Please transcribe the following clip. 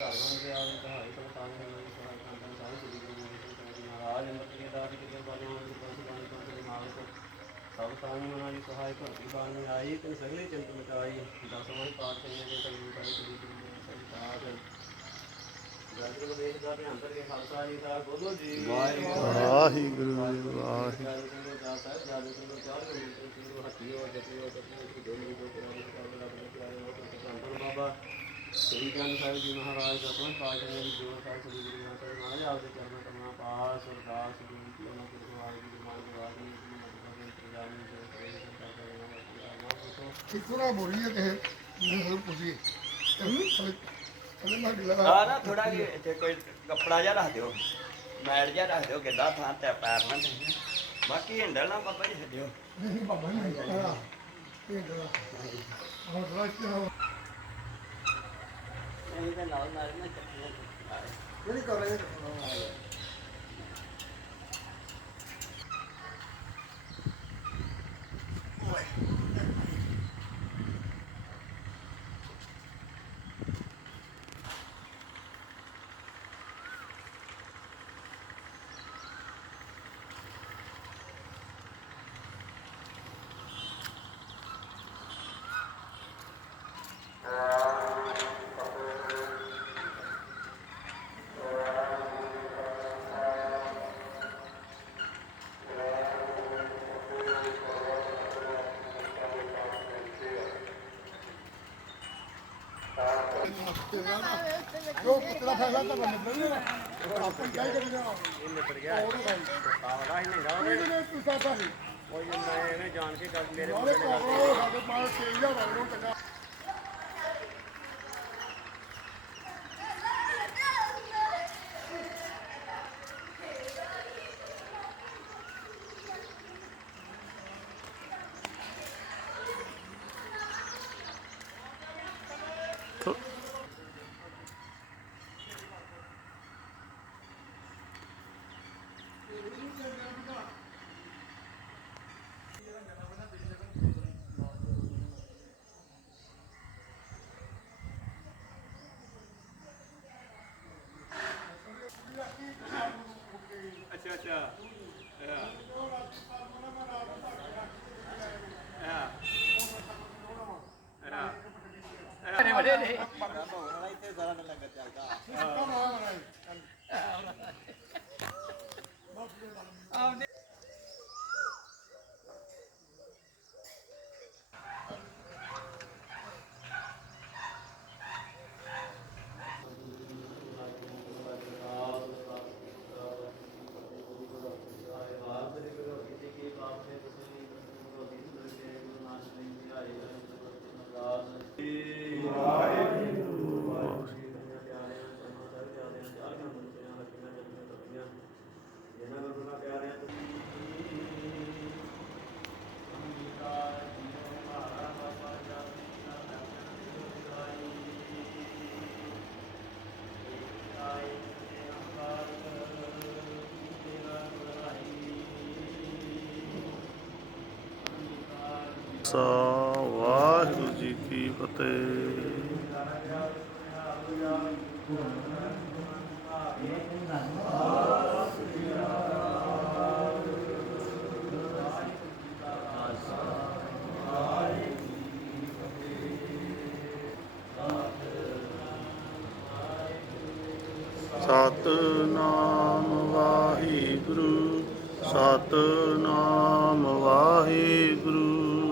ਸਭ ਤਾਂ ਗੁਰੂ ਬਾਣੀ ਪੰਥ ਦੇ ਤਾਂ ਸਹਾਇ ਭਗਤੀ ਬਾਣ ਮੇ ਆਈ ਤੇ ਸਗਲੇ ਚਿੰਤ ਮਚਾਈ। ਦਸਵਾਂ ਪਾਠ ਕਰੀਏ ਜੇ ਕਰੀ ਕਰੀ ਸ੍ਰੀ ਗੁਰੂ ਸਾਹਿਬ ਗ੍ਰੰਥ ਦੇਸ਼ ਦਾ ਧਿਆਨ ਕਰਕੇ ਖਾਲਸਾ ਜੀ ਦਾ ਬੋਲੋ ਜੀ। ਵਾਹਿਗੁਰੂ ਵਾਹਿਗੁਰੂ। ਸਾਹਿਬ ਜਾਦੂ ਸਿੰਘੋ ਚਾਰ ਸਿੰਘੋ ਹੱਥੀਓ ਜਪੀਓ ਜਪੀਓ ਕਿ ਦੇਵੀ ਕੋ ਪਿਆਰੇ ਕਰ ਬਲਾ ਬਲੇ ਪਿਆਰੇ ਹੋ ਤੇ ਧੰਨ ਬਾਬਾ ਸ੍ਰੀ ਗ੍ਰੰਥ ਸਾਹਿਬ ਜੀ ਮਹਾਰਾਜ ਦਾ ਪੰਜ ਪਾਠ ਨੇ ਦੀ ਜੋਰ ਸਾਹਿਬ ਸ੍ਰੀ ਗੁਰੂ ਗ੍ਰੰਥ ਸਾਹਿਬ ਮਹਾਰਾਜ ਆਪਦੇ ਚਰਨਾਂ ਕਮਨਾ ਪਾਸ ਅਰਦਾਸ ਬੇਨਤੀ ਉਹਨਾਂ ਦੇ ਦੁਆਰੇ ਦੀ ਮਾਨ ਦੇ ਵਾਦ ਦੀ ਮਦਦ ਦੇ ਇੰਤਜ਼ਾਮ ਜੋ ਕਰੇ ਕਰਦਾ ਹੈ ਨਾ ਸੋਚੋ ਕਿਤਨਾ ਬੋਰੀ ਹੈ ਕਿ ਮੈਨੂੰ ਸਭ ਪੁੱਛੀ ਆ ਨਾ ਥੋੜਾ ਜਿਹਾ ਇੱਥੇ ਕੋਈ ਕੱਪੜਾ ਜਿਹਾ ਰੱਖ ਦਿਓ ਮੈਟ ਜਿਹਾ ਰੱਖ ਦਿਓ ਕਿੱਦਾਂ ਥਾਂ ਤੇ ਪੈਰ ਨਾ ਧੋਈਏ। ਬਾਕੀ ਹਿੰਡਲ ਨਾ ਬਾਬਾ ਜੀ ਛੱਡਿਓ। ਨਹੀਂ ਬਾਬਾ ਨਹੀਂ ਕਰਾ ਇਹ ਗਲਾ ਹੋਰ ਰਾਤ ਨੂੰ ਨਹੀਂ ਤਾਂ ਨਾਲ ਨਾਲ ਨਾ ਚੱਕੀਆਂ ਨਹੀਂ ਕਰ ਪੁੱਤਰਾ ਫੈਸਲਾ ਤਾਂ ਬੰਦ ਨਹੀਂ ਆਪਾਂ ਕੀ ਕਰੀ ਜਾਣਾ ਇਹ ਨਿਬੜ ਗਿਆ ਆਵੜਾ ਹੀ ਨਹੀਂਗਾ ਕੋਈ ਨਹੀਂ ਤੂੰ ਸਾਥਾ ਕੋਈ ਮੈਂ ਇਹਨੇ ਜਾਣ ਕੇ ਗੱਲ ਮੇਰੇ ਨਾਲੇ ਕੋਲੋਂ ਸਾਡੇ ਪਾਸ 6000 ਵਾਂਗੂ ਟਕਾ ਬੜੇ ਨੇ। ਸਾ ਵਾਹਿਗੁਰੂ ਜੀ ਕੀ ਫਤਿਹ। ਸਤਨਾਮ ਵਾਹਿਗੁਰੂ ਸਤਨਾਮ ਵਾਹਿਗੁਰੂ।